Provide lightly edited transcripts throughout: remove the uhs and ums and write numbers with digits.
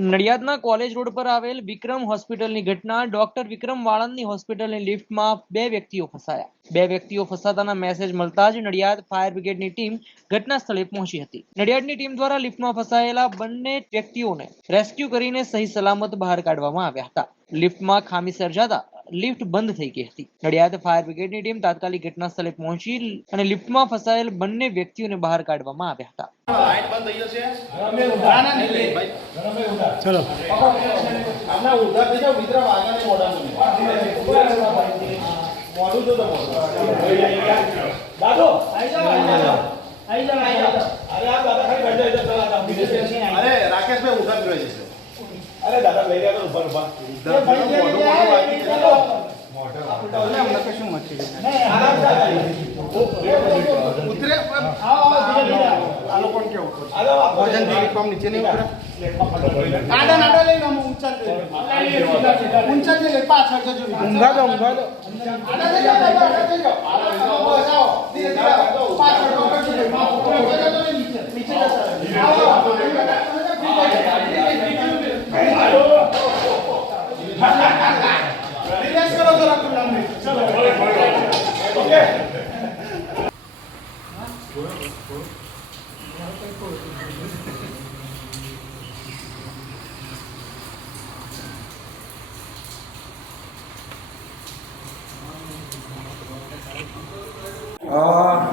નડિયાદના college road પર આવેલ વિક્રમ હોસ્પિટલની ઘટના. ડોક્ટર વિક્રમ વાળંદની હોસ્પિટલની લિફ્ટમાં બે વ્યક્તિઓ ફસાયા. બે વ્યક્તિઓ ફસાતાના મેસેજ મળતા જ નડિયાદ ફાયર બ્રિગેડની ટીમ ઘટના સ્થળે પહોંચી હતી. નડિયાદની ટીમ દ્વારા લિફ્ટમાં ફસાયેલા બંને વ્યક્તિઓને રેસ્ક્યુ કરીને સહી સલામત બહાર કાઢવામાં આવ્યા હતા. લિફ્ટમાં ખામી સર્જાતા લિફ્ટ બંધ થઈ ગઈ હતી. નડિયાદ ફાયર બ્રિગેડની ટીમ તાત્કાલિક ઘટના સ્થળે પહોંચી અને લિફ્ટમાં ફસાયેલ બંને વ્યક્તિઓને બહાર કાઢવામાં આવ્યા હતા. લાઈટ બંધ થઈ જશે. ચલો આપના ઉધા થઈ જાવ મિત્ર વાગાને મોઢામાં મોઢું તો દાદો આઈ જાવ અરે આ દાદા ખાલી બેઠા છે. અરે રાકેશભાઈ ઉધા પીવા જશે. અરે દાદા લઈ રહ્યા તો ઉભા ઉભા અમને કશું મચી ઉતરે આ લોકો કેવું વજન થી કમ નીચે નહીં ઉતરે. આડા નાડા લઈ લો ઊંચા ઊંચા લઈ લે પાછળ જજો ઊંઘા દો આડા થઈ જાઓ બસ આવો ધીરે ધીરે પાછળ નીચે રિલેક્સ કરો જરા કુલામ ચલો ઓકે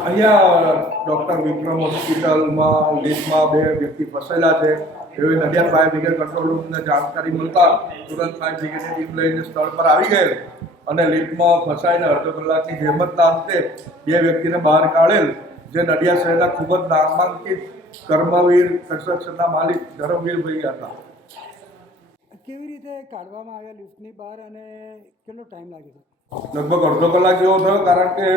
અહીંયા ડૉક્ટર વિક્રમ હોસ્પિટલમાં લિફ્ટમાં બે વ્યક્તિ ફસાયેલા છે. એવી નડિયાદ ફાયર બ્રિગેડ કંટ્રોલ રૂમને જાણકારી મળતા તુરંત ફાયર બ્રિગેડની ટીમ લઈને સ્થળ પર આવી ગયેલ અને લિફ્ટમાં ફસાઈને અડધો કલાકની જહેમતના અંતે બે વ્યક્તિને બહાર કાઢેલ, જે નડિયાદ શહેરના ખૂબ જ નામાંકિત કર્મવીર કન્સ્ટ્રક્શનના માલિક ધરમવીરભાઈ હતા. કેવી રીતે કાઢવામાં આવ્યા લિફ્ટની બહાર અને કેટલો ટાઈમ લાગ્યો? લગભગ અડધો કલાક જેવો થયો, કારણ કે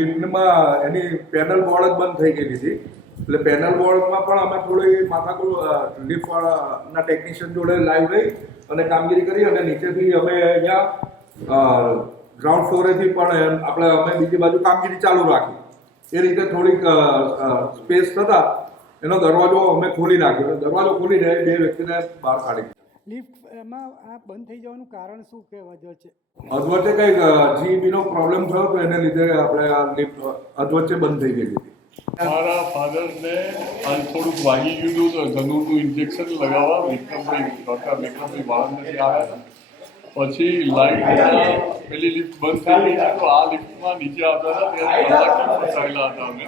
લિફ્ટમાં એની પેનલ બોર્ડ જ બંધ થઈ ગયેલી હતી. એટલે પેનલ બોર્ડમાં પણ અમે થોડી માથાકૂટ લિફ્ટવાળાના ટેકનિશિયન જોડે લાઈવ રહી અને કામગીરી કરી અને નીચેથી અમે અહીંયા ગ્રાઉન્ડ ફ્લોરેથી પણ અમે બીજી બાજુ કામગીરી ચાલુ રાખી. એ રીતે થોડીક સ્પેસ થતાં એનો દરવાજો અમે ખોલી નાખ્યો. દરવાજો ખોલીને બે વ્યક્તિને બહાર કાઢી. લિફ્ટમાં આ બંધ થઈ જવાનું કારણ શું કે વચ્ચે કંઈક જીબીનો પ્રોબ્લેમ થયો તો એને લીધે આપણે આ લિફ્ટ અધવચ્ચે બંધ થઈ ગઈ હતી. મારા ફાધરને થોડુંક વાગી ગયું હતું તો ધનુરનું ઇન્જેક્શન લગાવવા ડૉક્ટર વિક્રમભાઈ વાળંદથી આવ્યા હતા. પછી લાઇટ પેલી લિફ્ટ બંધ થઈ ગઈ તો આ લિફ્ટમાં નીચે આવતા હતા ત્યારે કલાકથી ફસાયેલા હતા અમે.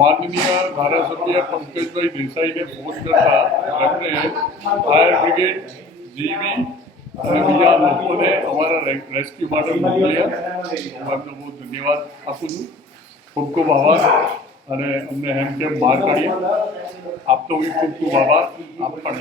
માનનીય ધારાસભ્ય પંકજભાઈ દેસાઈને ફોન કરતા એમને ફાયર બ્રિગેડ, જીબી અને બીજા લોકોને અમારા રેસ્ક્યુ માટે મોકલ્યા. હું એમનો બહુ ધન્યવાદ આપું છું. ખૂબ ખૂબ આભાર. અને અમને હેમ કેમ બહાર કાઢીએ આપતો બી ખૂબ ખૂબ આભાર. આપ પણ